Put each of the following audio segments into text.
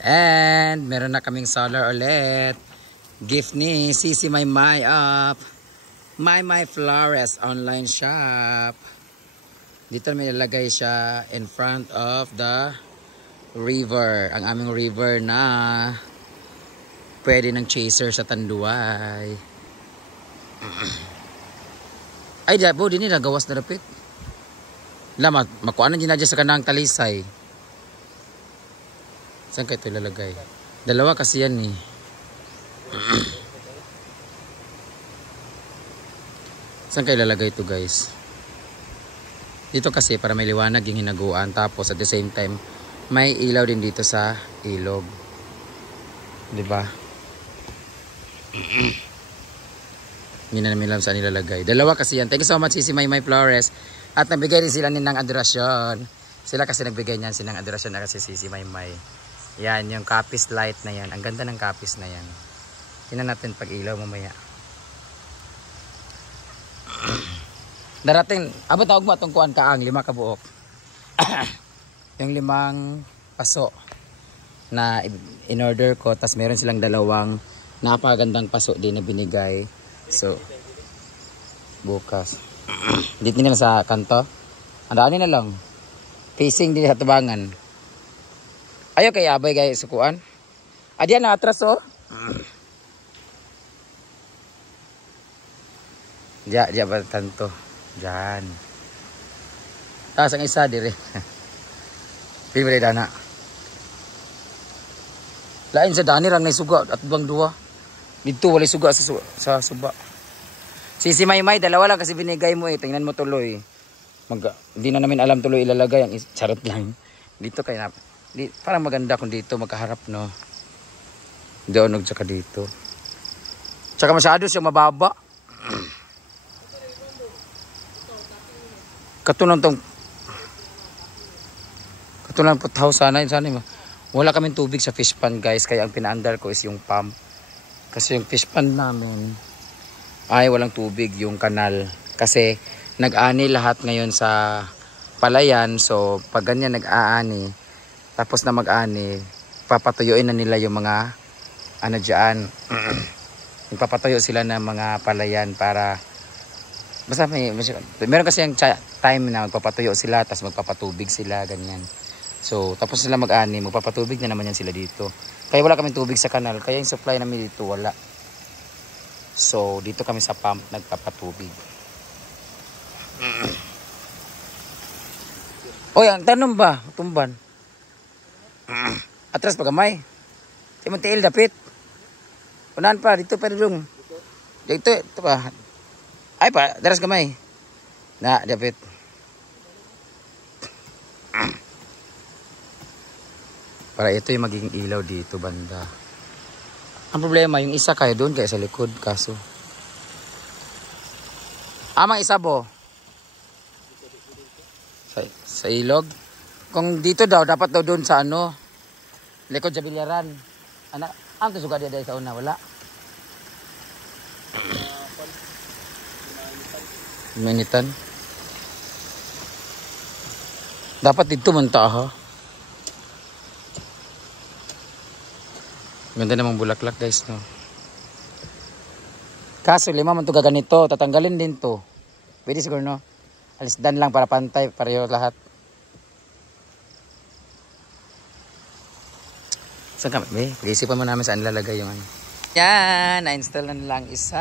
And meron na kaming solar ulit. Gift ni Sisi Maymay up. Maymay Flores online shop. Dito may nilagay siya in front of the river. Ang aming river na pwede ng chaser sa Tanduay. Ay, po din nila gawas na rapit. Lama, makuha na din na sa kanang talisay. Saan kayo ito ilalagay? Dalawa kasi yan eh. Saan kayo ilalagay ito guys? Dito kasi para may liwanag yung hinaguan. Tapos at the same time, may ilaw din dito sa ilog. Diba? Hindi na namin alam saan ilalagay. Dalawa kasi yan. Thank you so much Sisi Maymay Flores. At nagbigay din sila ng adorasyon. Sila kasi nagbigay niyan silang adorasyon na kasi Sisi Maymay. Yan, yung kapis light na yan. Ang ganda ng kapis na yan. Tingnan natin pag ilaw mamaya. Darating, abot tawag mo itong kuhan kaang, 5 kabuok. Yung 5 paso na in-order ko. Tapos meron silang 2 napakagandang paso din na binigay. So, bukas. Dito nila sa kanto. Andaan na lang. Facing din sa tubangan. Ayaw kay abay kay sukuan. Adiyan na atras oh. Diya ba tanto? Diyan. Tapos ang isa dire. Pili dana. Lain sa dani rang nay suga at bang 2. Dito wala suga sa suba. Sisi Maymay, 2 lang kasi binigay mo eh. Tingnan mo tuloy. Hindi na namin alam tuloy ilalagay. Ang charot lang. Dito kaya parang maganda kung dito magkaharap no. Doon tsaka dito. Tsaka masyado siya mababa. Katulang puthaw sana. Wala kaming tubig sa fish pond guys. Kaya ang pinaandar ko is yung pump. Kasi yung fish pond namin ay walang tubig yung kanal. Kasi nag-ani lahat ngayon sa palayan. So pag ganyan nag-aani, tapos na mag-ani, papatuyuin na nila yung mga ano dyan. Papatuyo sila ng mga palayan para basta meron kasi yung time na magpapatuyo sila, tapos magpapatubig sila, ganyan. So tapos sila mag-ani, magpapatubig na naman yan sila dito. Kaya wala kaming tubig sa kanal, kaya yung supply namin dito wala. So dito kami sa pump nagpapatubig. Oy, ang tanong ba? Tumban. Atras pa gamay. Tiil dapit. Unahan pa dito pa dong. Dito pa. Ay pa, daras gamay. Na dapit. Para ito yung magiging ilaw dito banda. Ang problema yung isa kayo doon kaya sa likod kaso. Amang isa bo. Sa ilog. Kung dito daw dapat daw doon sa ano likod sa bilyaran. Ana, ang suga dia sa una wala. Minitan. Dapat dito man ta ha. Ganda namang bulaklak guys no. Kaso 5 man to gaganito, tatanggalin din to. Pwede siguro no. Alisdan lang para pantay pareho lahat. Saan kami? Pag-isipan mo namin saan lalagay yung ano. Yan, na-install na lang isa.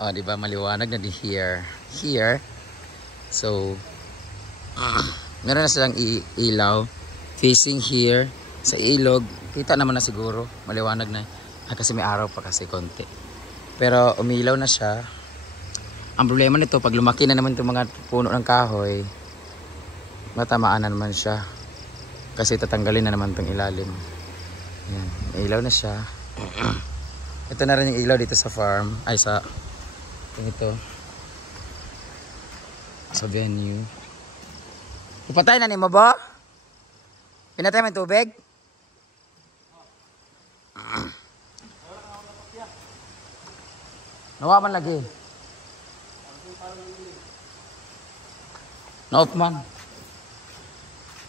Oh, di ba maliwanag na di here. Here. So meron na silang ilaw facing here sa ilog. Kita naman na siguro, maliwanag na. Kasi may araw pa kasi konti. Pero umilaw na siya. Ang problema nito, pag lumaki na naman itong mga puno ng kahoy, matamaan na naman siya. Kasi tatanggalin na naman itong ilalim. Ayan, ilaw na siya. Ito na rin yung ilaw dito sa farm. Ay, sa ito. Sa venue. Ipatay na ni mo ba? Pinatay mo yung tubig? Nawa man lagi. Na-off man.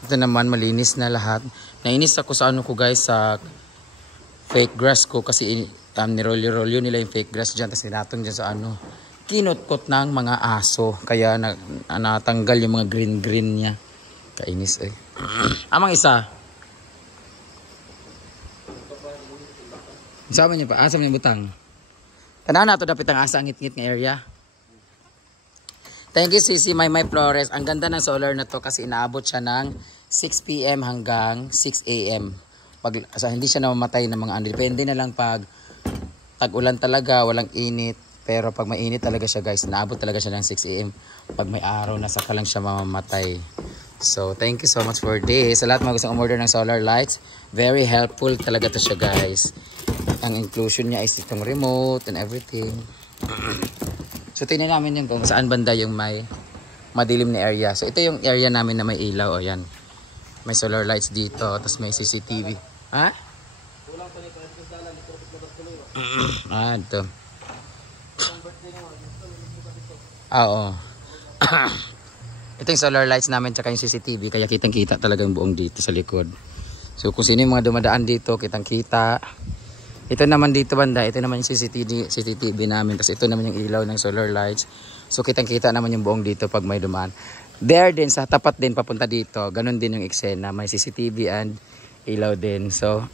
Ito naman, malinis na lahat. Nainis ako sa ano ko guys, sa fake grass ko kasi nirolyo-rolyo nila yung fake grass dyan. Tapos ninatong dyan sa ano, kinutkot ng mga aso. Kaya natanggal yung mga green-green niya. Kainis eh. Amang isa. Sama niya pa, asam niya butang. Tanaw na ito dapat ang asa ngit-ngit ng area. Thank you Sisi Maymay Flores. Ang ganda ng solar na to kasi inaabot siya ng 6 PM hanggang 6 AM. Hindi siya namamatay ng mga ano. Depende na lang pag tag-ulan talaga, walang init. Pero pag mainit talaga siya guys, inaabot talaga siya ng 6 AM. Pag may araw na saka lang siya mamamatay. So thank you so much for this. Sa lahat mga gustong umorder ng solar lights, very helpful talaga to siya guys. Ang inclusion niya is itong remote and everything. So tingnan namin yung kung saan banda yung may madilim na area. So ito yung area namin na may ilaw. O yan. May solar lights dito. Tapos may CCTV. Ha? Ito. Oo. Ito yung solar lights namin tsaka yung CCTV. Kaya kitang kita talaga yung buong dito sa likod. So kung sino yung mga dumadaan dito, kitang kita. Ito naman dito banda, ito naman yung CCTV namin. Tapos ito naman yung ilaw ng solar lights. So kitang-kita naman yung buong dito pag may dumaan. There din, sa tapat din papunta dito, ganun din yung eksena. May CCTV and ilaw din. So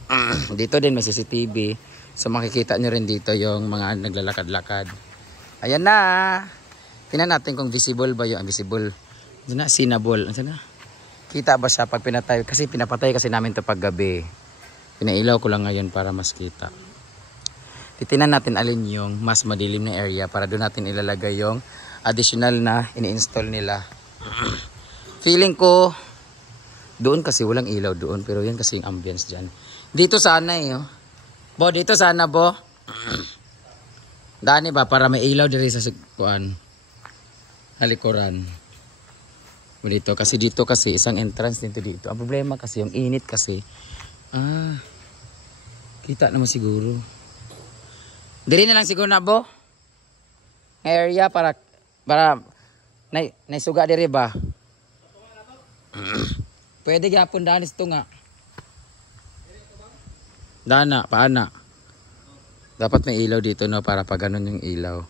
dito din may CCTV. So makikita nyo rin dito yung mga naglalakad-lakad. Ayan na. Tingnan natin kung visible ba yung visible. Ano na? Sinable. Ano na? Kita ba siya pag pinatay? Kasi pinapatay kasi namin ito pag gabi. Pinailaw ko lang ngayon para mas kita. Titinan natin alin yung mas madilim na area para doon natin ilalagay yung additional na ini-install nila. Feeling ko doon kasi walang ilaw doon pero yan kasi yung ambience dyan. Dito sana eh. Oh. Bo, dito sana bo. Dani ba para may ilaw diri sa kuan. Halikuran. Dito kasi isang entrance dito. Ang problema kasi yung init kasi. Kita naman siguro. Diri na lang siguro na bo. Area para naisuga diri ba? Pwede gyapon danis to nga. Dana, paana. Dapat may ilaw dito no para pag ganun yung ilaw.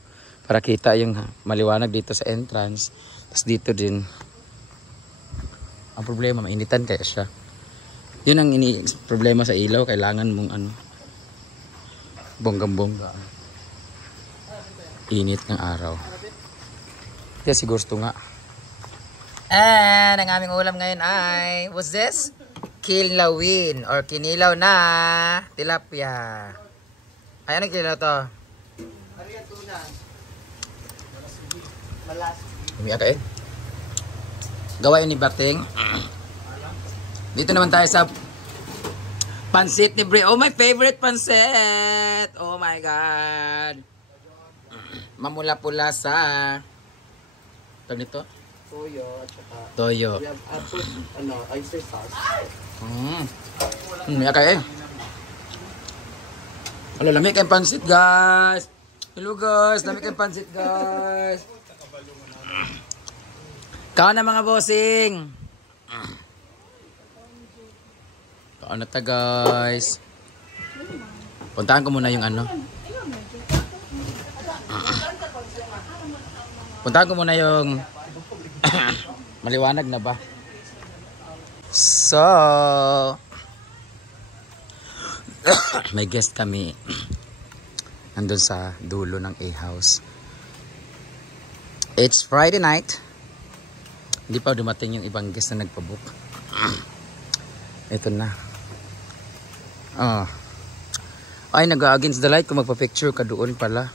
Para kita yung maliwanag dito sa entrance. Tapos dito din. Ang problema, mainitan kaya siya. Yun ang problema sa ilaw. Kailangan mong ano. Bonggang-bongga. Init ng araw. Kaya siguro ito nga. And ang aming ulam ngayon ay, what's this? Kilawin or kinilaw na tilapia. Ay, anong kinilaw to? Ariatuna. Malas. Umiyak eh. Gawain ni Bating. Dito naman tayo sa pansit ni Brie. Oh, my favorite pansit. Oh my God. Mamula-pula sa tawag nito? Toyo at saka toyo. we have oyster sauce. Kaya eh. Wala, lamig kayong pansit guys. Hello guys, lamig kayong pansit guys. Kao na mga bossing. Kao na ta guys. Puntahan ko muna yung ano. Puntahan ko muna yung maliwanag na ba? So may guest kami nandun sa dulo ng A-house. It's Friday night. Hindi pa dumating yung ibang guest na nagpabook. Ito na. Ay, nag-against the light kung magpa-picture ka doon pala.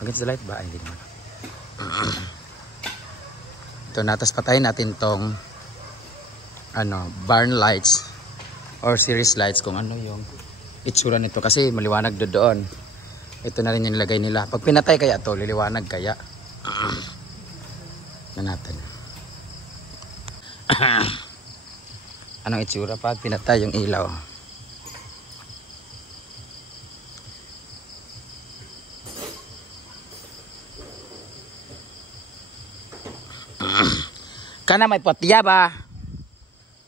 Against the light ba? Ay, hindi naman. Ito na, tapos patayin natin tong barn lights or series lights kung ano yung itsura nito kasi maliwanag doon. Ito na rin yung nilagay nila. Pag pinatay kaya to, liliwanag kaya. Na natin. Anong itsura pag pinatay yung ilaw? Kana may patya ba?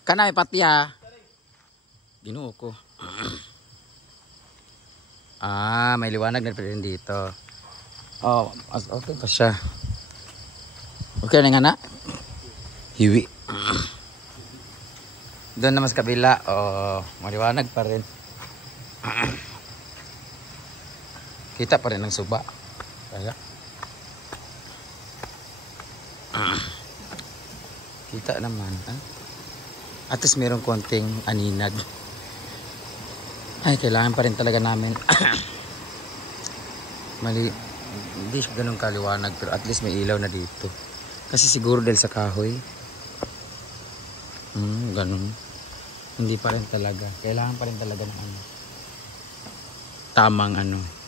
Kana may patya. Ginoo ko. May liwanag na rin dito. Oh, okay pa siya. Okay na nga na. Hiwi. Doon naman sa kabila. Oh, maliwanag pa rin. Kita pa rin ang suba. Kaya. Kita naman. At least mayroong konting aninag. Ay, kailangan pa rin talaga namin. Hindi ganun kaliwanag, pero at least may ilaw na dito. Kasi siguro dahil sa kahoy. Ganun. Hindi pa rin talaga. Kailangan pa rin talaga ng tamang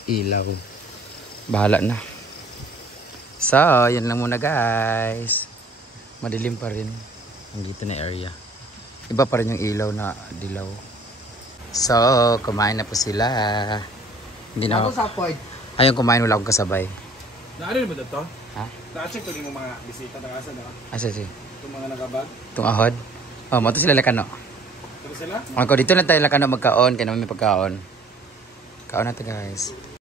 ilaw. Bahala na. So, yan lang muna guys. Madilim pa rin ang dito na area. Iba pa rin yung ilaw na dilaw. So, kumain na po sila. Hindi na ako. Ayun, kumain, wala akong kasabay. Naano mo dito? Ha? Na-check ko din yung mga bisita na kasa na. Asa si? Itong mga nagabag. Itong ahod? Oh, mo to sila lakano. Ito sila? Ako, dito na tayo lakano magkaon. Kaya naman may pagkaon. Kaon natin guys.